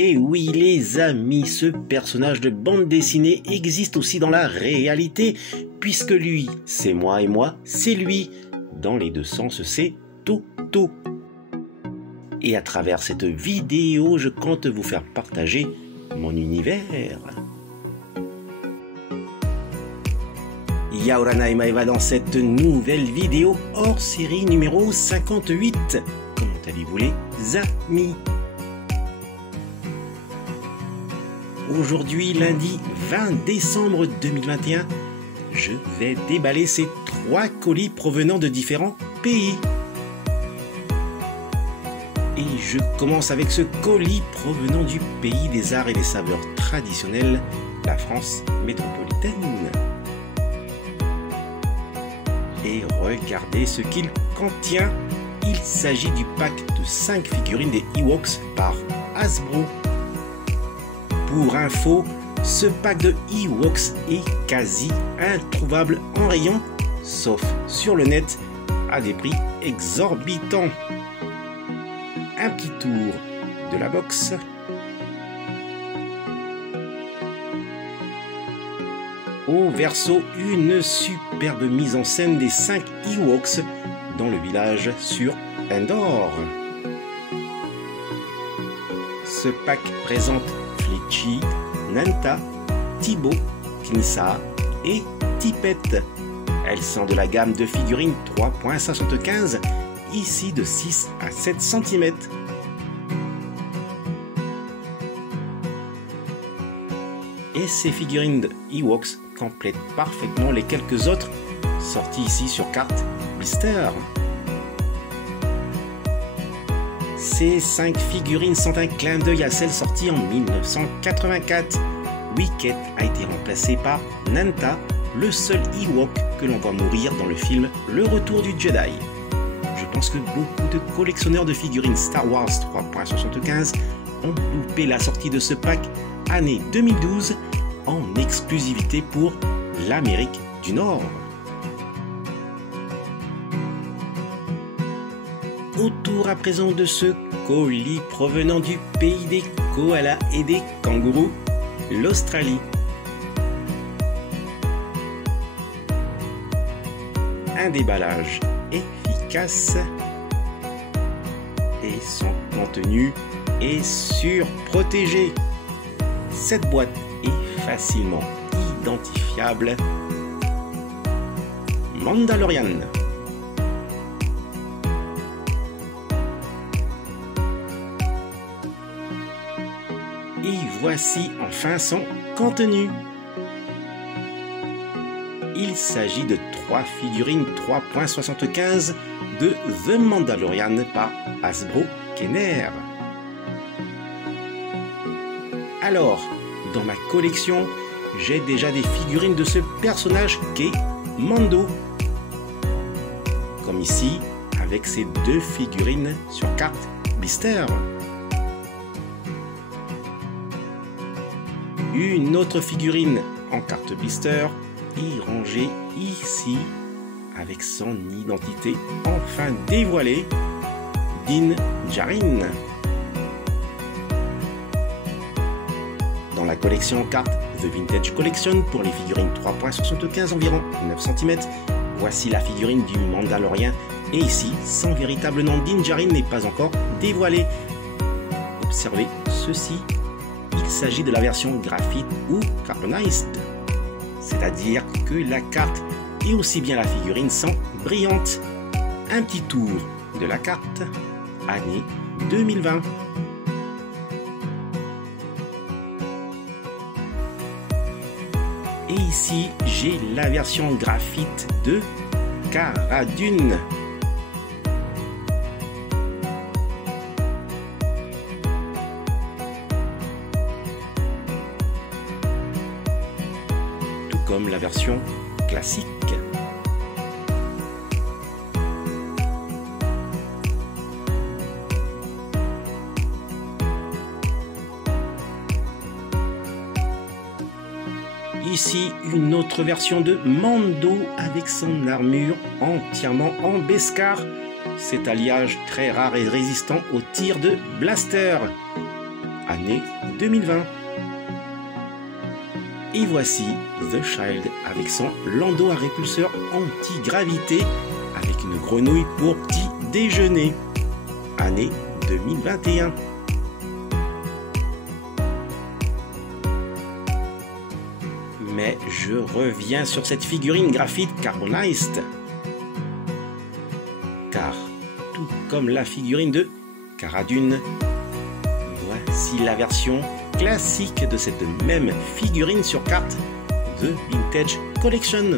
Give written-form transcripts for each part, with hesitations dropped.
Et oui les amis, ce personnage de bande dessinée existe aussi dans la réalité, puisque lui, c'est moi et moi, c'est lui. Dans les deux sens, c'est Toto. Et à travers cette vidéo, je compte vous faire partager mon univers. Yaorana et Maeva dans cette nouvelle vidéo hors série numéro 58. Comment allez-vous les amis? Aujourd'hui, lundi 20 décembre 2021, je vais déballer ces 3 colis provenant de différents pays. Et je commence avec ce colis provenant du pays des arts et des saveurs traditionnelles, la France métropolitaine. Et regardez ce qu'il contient. Il s'agit du pack de 5 figurines des Ewoks par Hasbro. Pour info, ce pack de Ewoks est quasi introuvable en rayon, sauf sur le net, à des prix exorbitants. Un petit tour de la box. Au verso, une superbe mise en scène des 5 Ewoks dans le village sur Endor. Ce pack présente Fletchy, Nanta, Thibaut, Knissa et Tippett. Elles sont de la gamme de figurines 3.75, ici de 6 à 7 cm. Et ces figurines de Ewoks complètent parfaitement les quelques autres sorties ici sur carte blister. Ces 5 figurines sont un clin d'œil à celles sorties en 1984. Wicket a été remplacé par Nanta, le seul Ewok que l'on voit mourir dans le film Le Retour du Jedi. Je pense que beaucoup de collectionneurs de figurines Star Wars 3.75 ont loupé la sortie de ce pack année 2012 en exclusivité pour l'Amérique du Nord. Autour à présent de ce colis provenant du pays des koalas et des kangourous, l'Australie. Un déballage efficace et son contenu est surprotégé. Cette boîte est facilement identifiable. Mandalorian. Et voici enfin son contenu. Il s'agit de 3 figurines 3.75 de The Mandalorian par Hasbro Kenner. Alors, dans ma collection, j'ai déjà des figurines de ce personnage qu'est Mando. Comme ici, avec ces 2 figurines sur carte blister. Une autre figurine en carte blister est rangée ici avec son identité enfin dévoilée, Din Djarin. Dans la collection carte The Vintage Collection pour les figurines 3.75 environ 9 cm, voici la figurine du Mandalorien et ici son véritable nom Din Djarin n'est pas encore dévoilé. Observez ceci. Il s'agit de la version graphite ou carbonized, c'est-à-dire que la carte et aussi bien la figurine sont brillantes. Un petit tour de la carte, année 2020. Et ici, j'ai la version graphite de Cara Dune. Comme la version classique. Ici, une autre version de Mando avec son armure entièrement en Beskar. Cet alliage très rare et résistant au tir de blaster. année 2020. Et voici The Child avec son landau à répulseur anti-gravité avec une grenouille pour petit déjeuner, année 2021. Mais je reviens sur cette figurine graphite Carbonized, car tout comme la figurine de Cara Dune, voici la version classique de cette même figurine sur carte The Vintage Collection.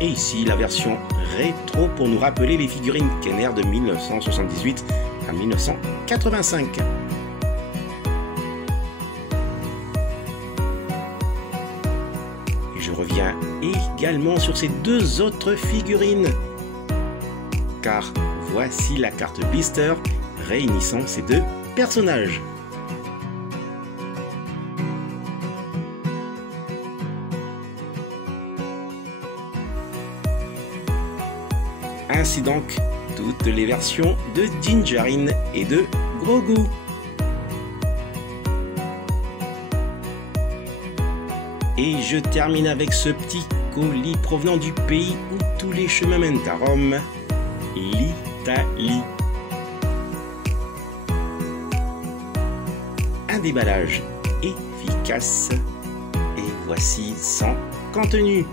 Et ici la version rétro pour nous rappeler les figurines Kenner de 1978 à 1985. Je reviens également sur ces deux autres figurines, car voici la carte blister réunissant ces deux personnages. Ainsi donc, toutes les versions de Gingerine et de Grogu. Et je termine avec ce petit colis provenant du pays où tous les chemins mènent à Rome, l'Italie. Un déballage efficace, et voici son contenu.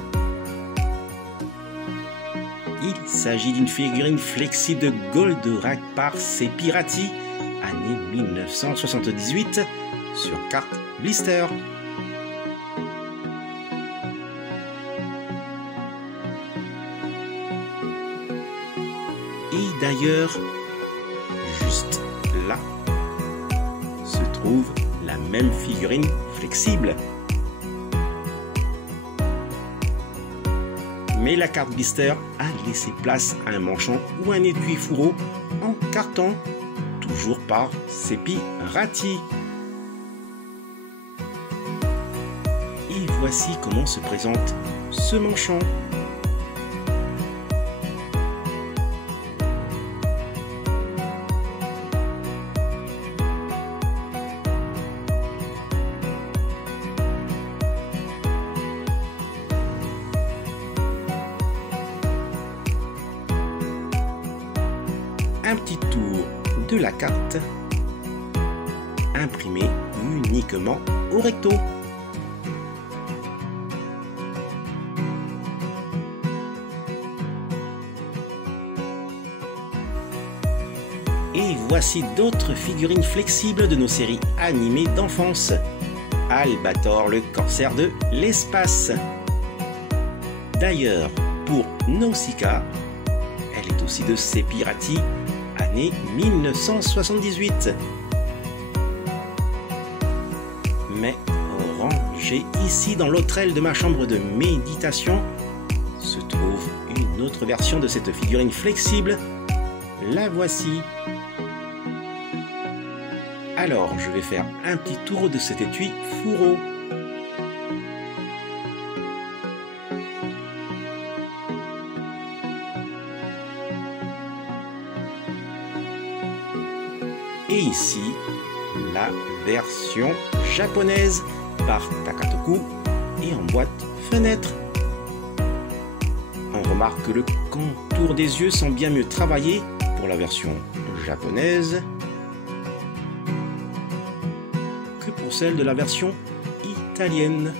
Il s'agit d'une figurine flexible de Goldorak par Sepirati, année 1978, sur carte blister. Et d'ailleurs, juste là, se trouve la même figurine flexible. Mais la carte blister a laissé place à un manchon ou un étui fourreau en carton, toujours par Sepirati. Et voici comment se présente ce manchon. Un petit tour de la carte, imprimée uniquement au recto. Et voici d'autres figurines flexibles de nos séries animées d'enfance. Albator, le corsaire de l'espace. D'ailleurs, pour Nausicaa, elle est aussi de Sepirati, année 1978. Mais rangée ici dans l'autre aile de ma chambre de méditation se trouve une autre version de cette figurine flexible. La voici. Alors je vais faire un petit tour de cet étui fourreau. Et ici, la version japonaise par Takatoku et en boîte fenêtre. On remarque que le contour des yeux sont bien mieux travaillés pour la version japonaise que pour celle de la version italienne.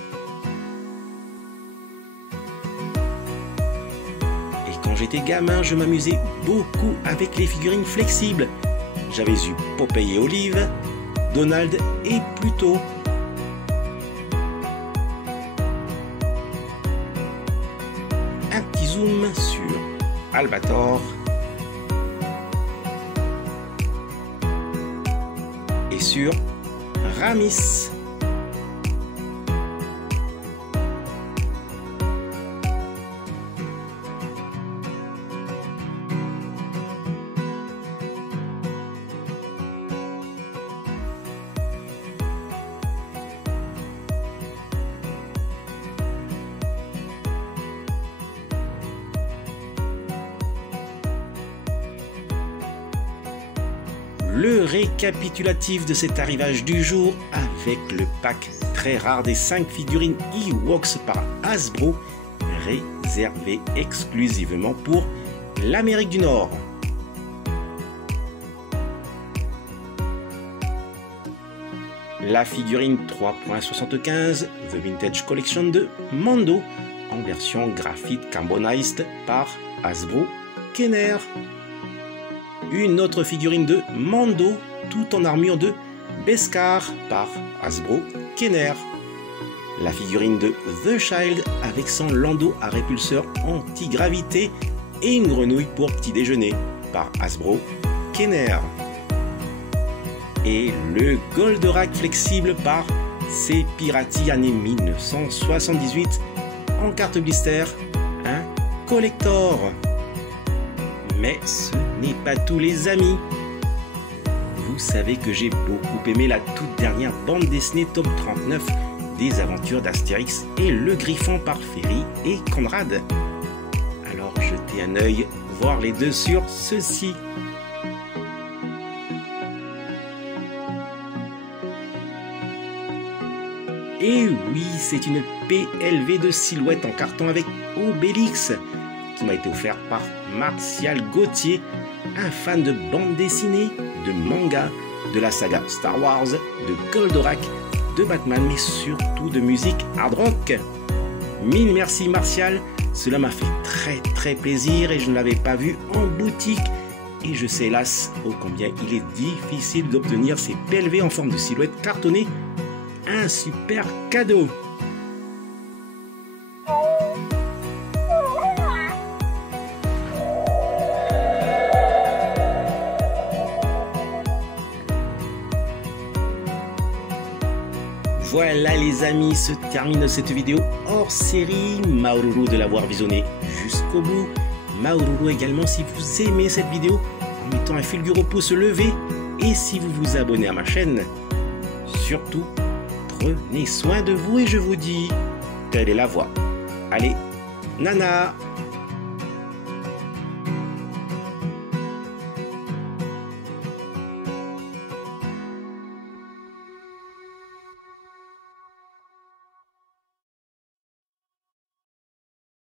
Et quand j'étais gamin, je m'amusais beaucoup avec les figurines flexibles. J'avais eu Popeye et Olive, Donald et Pluto. Un petit zoom sur Albator et sur Ramis. le récapitulatif de cet arrivage du jour avec le pack très rare des 5 figurines Ewoks par Hasbro, réservé exclusivement pour l'Amérique du Nord. La figurine 3.75 The Vintage Collection de Mando en version graphite carbonized par Hasbro Kenner. Une autre figurine de Mando tout en armure de Beskar par Hasbro Kenner. La figurine de The Child avec son landau à répulseur anti-gravité et une grenouille pour petit déjeuner par Hasbro Kenner. Et le Goldorak flexible par Sepirati année 1978 en carte blister, un collector. Mais ce n'est pas tout les amis. Vous savez que j'ai beaucoup aimé la toute dernière bande dessinée tome 39 des aventures d'Astérix et le Griffon par Ferry et Conrad. Alors jetez un œil, voir les deux sur ceci. Et oui, c'est une PLV de silhouette en carton avec Obélix qui m'a été offert par Martial Gauthier, un fan de bande dessinée, de manga, de la saga Star Wars, de Goldorak, de Batman, mais surtout de musique hard rock. Mille merci Martial, cela m'a fait très plaisir et je ne l'avais pas vu en boutique. Et je sais hélas ô combien il est difficile d'obtenir ces PLV en forme de silhouette cartonnée. Un super cadeau. Voilà les amis, se termine cette vidéo hors série. Maururu de l'avoir visionné jusqu'au bout. Maururu également si vous aimez cette vidéo en mettant un fulgureux pouce levé et si vous vous abonnez à ma chaîne. Surtout, prenez soin de vous et je vous dis, telle est la voie. Allez, nana!